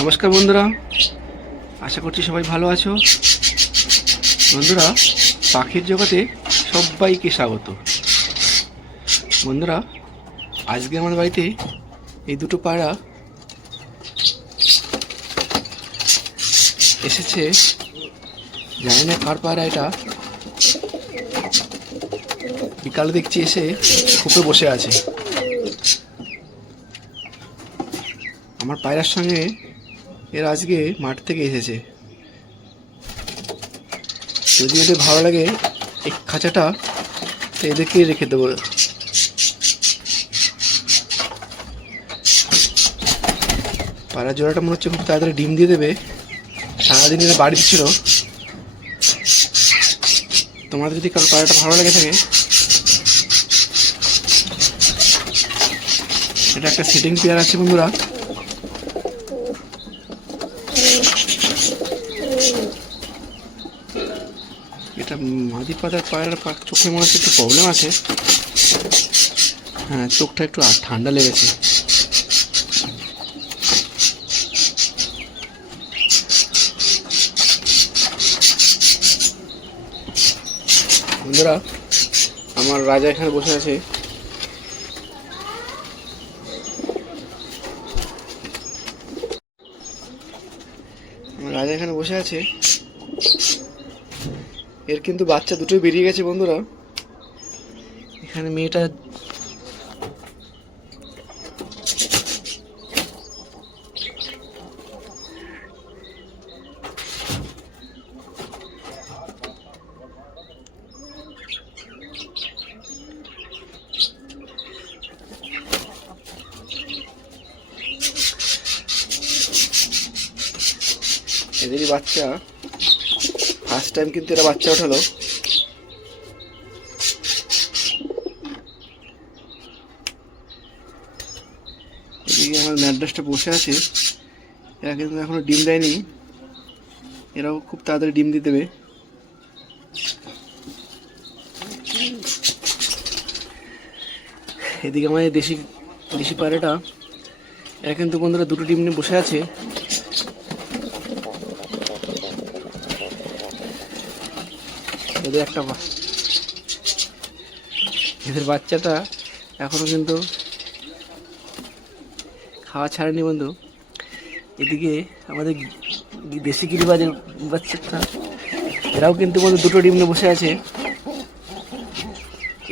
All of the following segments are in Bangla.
নমস্কার বন্ধুরা। আশা করছি সবাই ভালো আছো। বন্ধুরা, পাখির জগতে সবাইকে স্বাগত। বন্ধুরা, আজকে আমার বাড়িতে এই দুটো পায়রা এসেছে। জানি না কার পায়রা এটা। বিকালে দেখছি এসে খুপে বসে আছে। আমার পায়রার সঙ্গে এর আজকে মাঠ থেকে এসেছে। যদি এদের ভালো লাগে, এই খাঁচাটা এদেরকে রেখে দেবো। পায়রা জোড়াটা মনে হচ্ছে খুব তাড়াতাড়ি ডিম দিয়ে দেবে। সারাদিন এরা বাড়িতে ছিল। তোমাদের যদি কারও পায়রাটা ভালো লাগে থাকে, এটা একটা সিটিং পেয়ার আছে বন্ধুরা। এটা মাদি পাতার পায়রার চোখে মনে হচ্ছে একটু প্রবলেম আছে। হ্যাঁ চোখটা একটু ঠান্ডা লেগেছে। বন্ধুরা, আমার রাজা এখানে বসে আছে। আমার রাজা এখানে বসে আছে। এর কিন্তু বাচ্চা দুটোই বেরিয়ে গেছে বন্ধুরা। এখানে মেয়েটা এদেরই বাচ্চা। ফার্স্ট টাইম কিন্তু এরা বাচ্চা ওঠালো। এদিকে আমার ম্যাড্রাসটা বসে আছে। এরা কিন্তু এখনও ডিম দেয়নি। এরাও খুব তাড়াতাড়ি ডিম দিয়ে দেবে। এদিকে আমাদের দেশি দেশি পায়রাটা। এরা কিন্তু বন্ধুরা দুটো ডিম নিয়ে বসে আছে। এদের একটা এদের বাচ্চাটা এখনও কিন্তু খাওয়া ছাড়েনি বন্ধু। এদিকে আমাদের দেশি গিরিবাজের বাচ্চাটা, এরাও কিন্তু বন্ধু দুটো ডিম নিয়ে বসে আছে।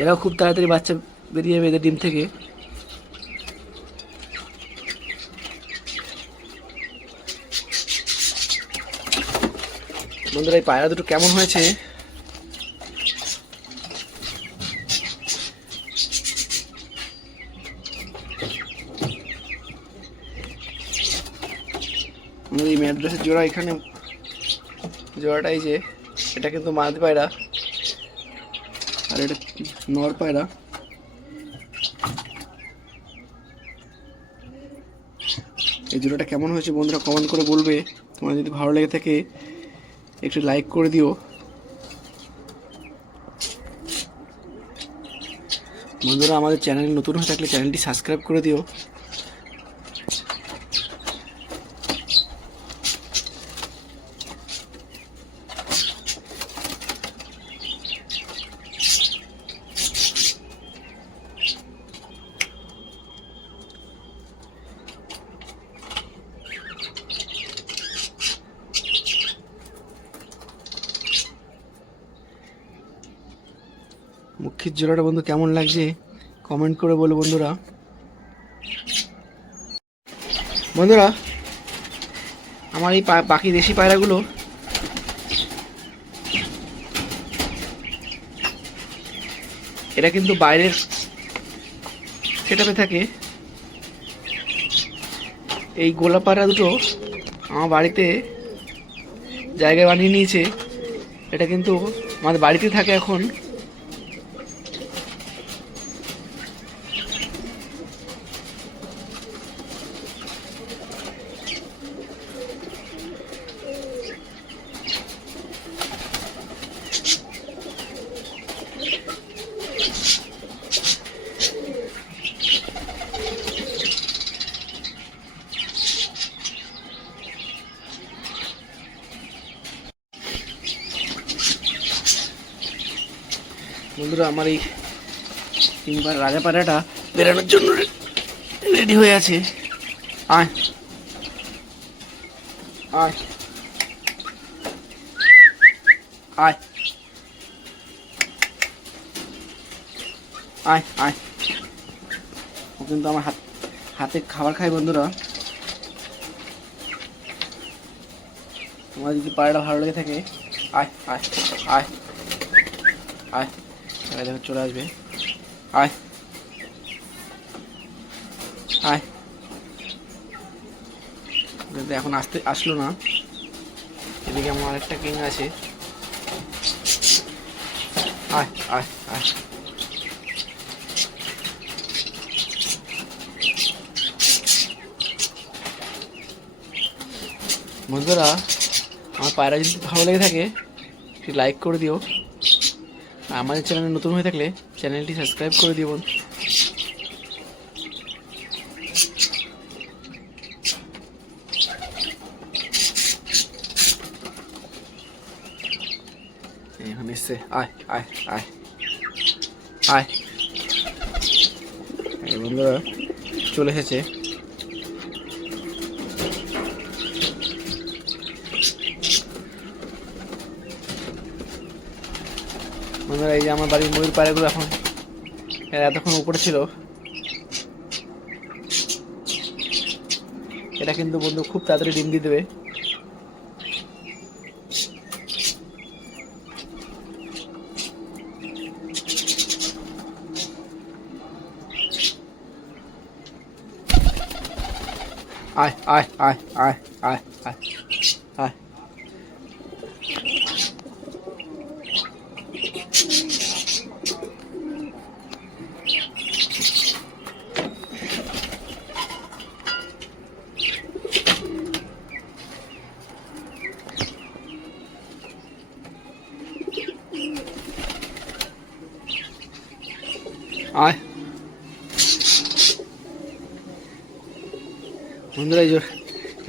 এরাও খুব তাড়াতাড়ি বাচ্চা বেরিয়ে যাবে এদের ডিম থেকে। বন্ধুরা, এই পায়রা দুটো কেমন হয়েছে? আমাদের এই ম্যাড্রেসের জোড়া এখানে। জোড়াটা এই যে, এটা কিন্তু মাদ পায়রা। আর এটা নর পায়রা। এই জোড়াটা কেমন হয়েছে বন্ধুরা কমেন্ট করে বলবে। তোমার যদি ভালো লেগে থাকে, একটু লাইক করে দিও। বন্ধুরা, আমাদের চ্যানেল নতুন হয়ে থাকলে চ্যানেলটি সাবস্ক্রাইব করে দিও। মুখির জোড়াটা বন্ধু কেমন লাগছে? কমেন্ট করে বলো বন্ধুরা। বন্ধুরা, আমার এই বাকি দেশি পায়রাগুলো এটা কিন্তু বাইরের সেটাপে থাকে। এই গোলা পায়রা দুটো আমার বাড়িতে জায়গায় বানিয়ে নিয়েছে। এটা কিন্তু আমাদের বাড়িতে থাকে এখন। বন্ধুরা, আমার এই তিনবার রাজা পাড়াটা বেরানোর জন্য রেডি হয়ে আছে। আয়। আয়। আয়। আয় আয়। কিন্তু আমার হাত হাতে খাবার খায় বন্ধুরা। তোমার যদি পাড়াটা ভালো লেগে থাকে, আয় আয় আয় আয়। দেখো চলে আসবে। আয়। আয়। এখন আসতে আসলো না। এদিকে আমার আরেকটা কিং আছে। আয় আয় আয়। বন্ধুরা, আমার পায়রা যদি ভালো লেগে থাকে লাইক করে দিও। আমাদের চ্যানেলে নতুন হয়ে থাকলে চ্যানেলটি সাবস্ক্রাইব করে এসছে। আয় আয় আয়। চলে এসেছে। বন্ধুরা, এই যে আমার বাড়ির ময়ূর পায়রাগুলো এখন এতক্ষণ উপরে ছিল। এটা কিন্তু বন্ধু খুব তাড়াতাড়ি ডিম দিয়ে দেবে। আয় আয় আয় আয় আয় আয়। আয়। বন্ধুরা, এই জোড়া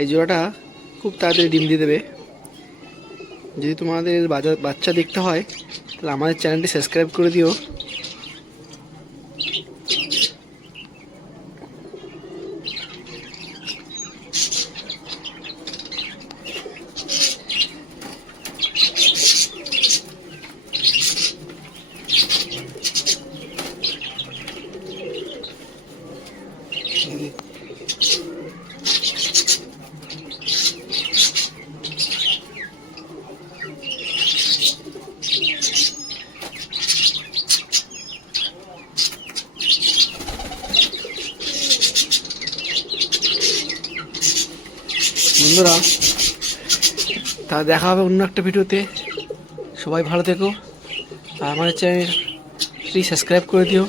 এই জোড়াটা খুব তাড়াতাড়ি ডিম দিয়ে দেবে। যদি তোমাদের বাজার বাচ্চা দেখতে হয়, তাহলে আমাদের চ্যানেলটি সাবস্ক্রাইব করে দিও বন্ধুরা তা দেখা হবে অন্য একটা ভিডিওতে। সবাই ভালো থেকো। আর আমাদের চ্যানেলটি সাবস্ক্রাইব করে দিও।